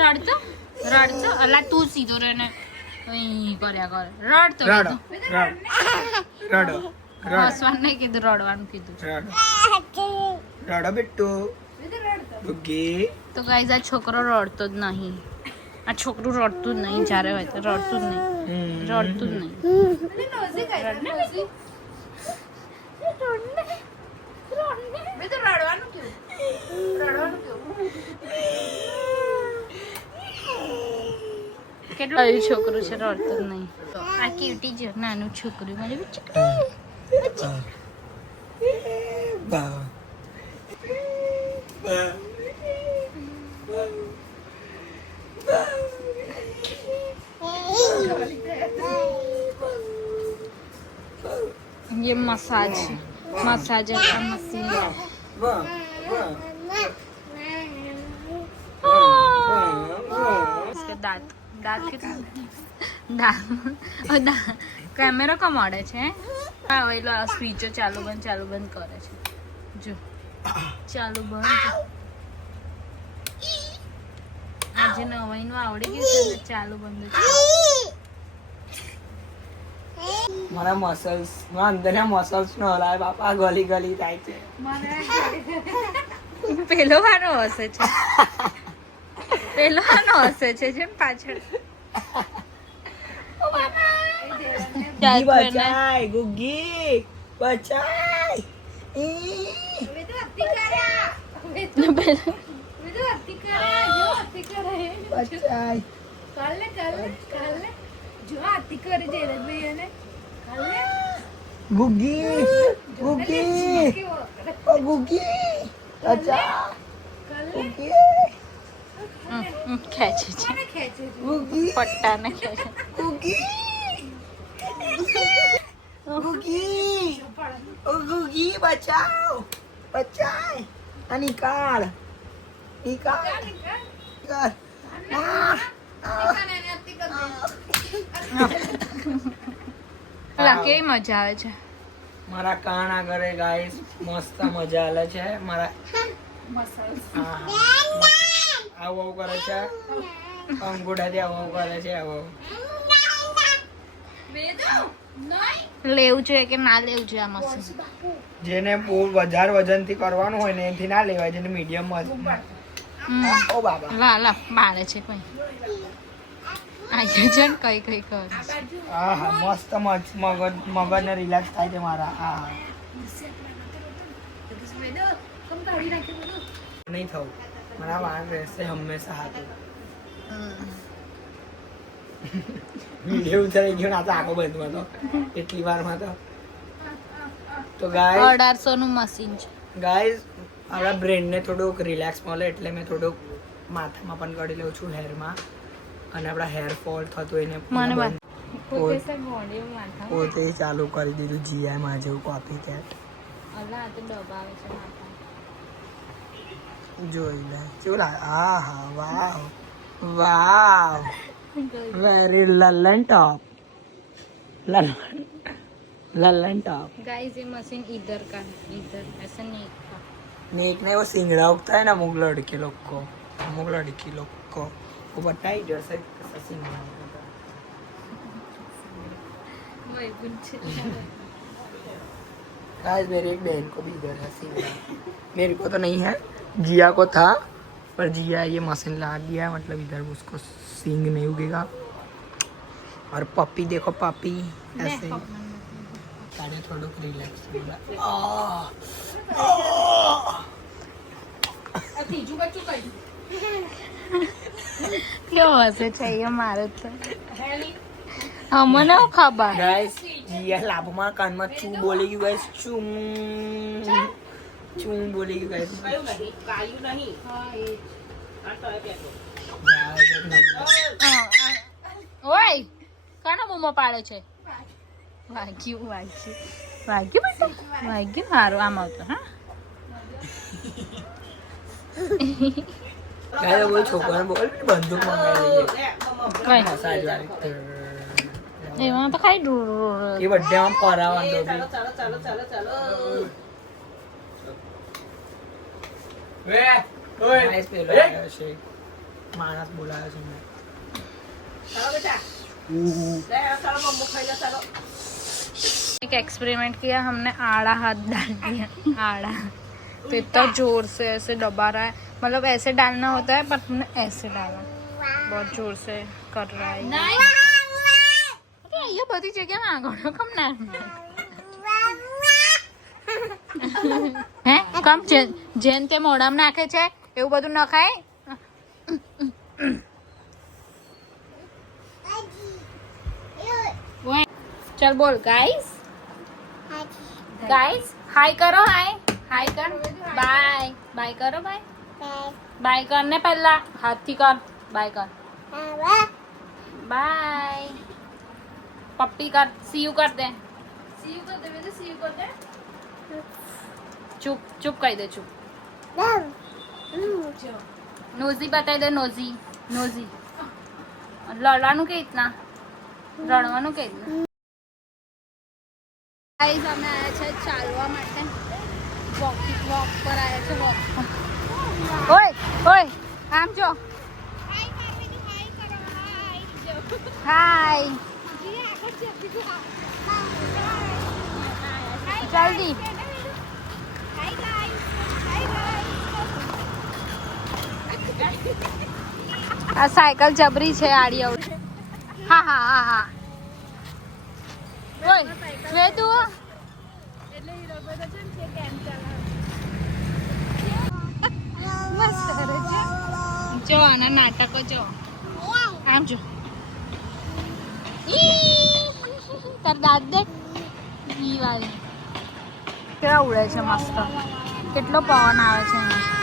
રડતો રડતો અલા તું સીધો રે ને કર્યા કર રડતો રડો રડો હસવાનું નહીં કીધું રડવાનું કીધું રડો બેટુ ગુગી. તો ગાઈઝ આ છોકરો રડતો જ નહીં આ છોકરું રડતું જ નહીં જ્યારે હોય તો રડતું જ નહીં રડતું જ નહીં કેટલું આવ્યું છોકરું છે રડતું જ નહીં આ ક્યુટી છે નાનું છોકરું મને બા ये मसाज मसाज का मशीन है इसके दांत दांत कितना दांत कैमरा का मोड़े છે હા ઓલો આ સ્વિચ ચાલુ બંધ કરે છે જો ચાલુ બંધ આજે નવાઈનું આવડી ગયું છે ને ચાલુ બંધ મારા મસલ્સ માં અંદરના મસલ્સ નો હલાય બાપા ગલી ગલી થાય છે. પેલો આનો હસે છે પેલો આનો હસે છે જેમ પાછળ બચાય ગુગી બચાય ગુગી ગુગી ગુગી બચા ગુગી ખેંચે છે ગુગી પટ્ટાને ખેંચે ગુગી ગુગી ઓ ગુગી બચાઓ બચાય આ નિકાળ નિકાળ નિકાળ કેવી મજા આવે છે મારા કાન આગળ ગાઈસ મસ્ત મજા આલે છે મારા આવો કરે છે અંગૂઠાથી આવો કરે છે આવો લેવું જોઈએ કે ના લેવું જોઈએ આ મશીન જેને બહુ વધારે વજનથી કરવાનું હોય ને એથી ના લેવાય જેને મીડિયમ ઓ બાબા લા બાળે છે કોઈ આયોજન કઈ કઈ કરે હા હા મસ્ત મગજને રિલેક્સ થાય છે મારા હા નહીં થવું મારા વાળ રહેશે હંમેશા હાથે વિડીયો ઉતરી ગયો ના તો આખો બંધમાં તો એટલી વારમાં તો ગાઈસ 1800 નું મશીન છે ગાઈસ આપણા બ્રેનને થોડુંક રિલેક્સ મળે એટલે મેં થોડુંક માથામાં પણ કરી લઉં છું હેરમાં અને આપણા હેર ફોલ થતું એને પોતે ચાલુ કરી દીધું જીઆઈ માં જેવું કોપી કેટ જોઈ લે કેવું લાગે આ હા વાવ વાવ વેરી લલન ટોપ ललन टॉप गाइस ये मशीन इधर का इधर ऐसा नहीं था नेक ने वो सिंगड़ा उगता है ना अमुक लड़की लोग को वो बता इधर से कैसा सिंगड़ा उगता है वही कुछ गाइस मेरी एक बहन को भी इधर है सिंगड़ा मेरे को तो नहीं है जिया को था पर जिया ये मशीन ला दिया मतलब इधर उसको सिंग नहीं उगेगा और पपी देखो पपी ऐसे काड़े थोड़ा रिलैक्स क्यों हंसे चाहिए मारे तो हमने खबर गाइस ये लाभ में कान में चू बोलेगी गाइस चू बोलेगी गाइस कायू नहीं ઓય કાનો બૂમો પાડે છે વાગ્યું સારું આમ આવતો હા ગાય બોલ છોકરાને બોલ બંદૂક મંગાવી મસાજ વાળી એમાં તો ખાઈ એ બધામાં ફરાવાનો વે ઓય નાઈસ પેલો છે માણસ બોલાયો છે મેં. एक एक्सपेरिमेंट किया हमने, आड़ा हाथ डाल दिया, आड़ा तो इतना जोर से ऐसे दबा रहा है, मतलब ऐसे डालना होता है पर हमने ऐसे डाला, बहुत जोर से कर रहा है अरे ये बड़ी जगह में आगो कम ना હે કમ જેન તે મોઢામાં નાખે છે એવું બધું ન ખાય. चल बोल गाइस, गाइस हाय करो, हाय हाय कर, बाय बाय करो, बाय बाय करने पहला हाथ थी कर, बाय कर, बाय पप्पी कर, सी यू कर दे, सी यू कर दे, सी यू कर दे, चुप चुप कर दे, चुप. नोजी बताई दे, नोजी नोजी લડવાનું કે રીતના, રડવાનું કે રીતના. ગાઈસ અમે આવ્યા છે ચાલવા માટે, વોક પર આવ્યા છે, વોક પર. ઓય ઓય આમ જો, હાય જલ્દી. આ સાયકલ જબરી છે આડી અવડી. હા હા હા હા ઓય વે તું એટલે ઈ રબડ છે ને કે કેમ ચાલે મસ્ત કરે છે. જો આના નાટકો જો, આમ જો, તાર દાદ દેખ ઈ વાળી કેવા ઉડે છે મસ્ત, કેટલો પવન આવે છે અહીંયા.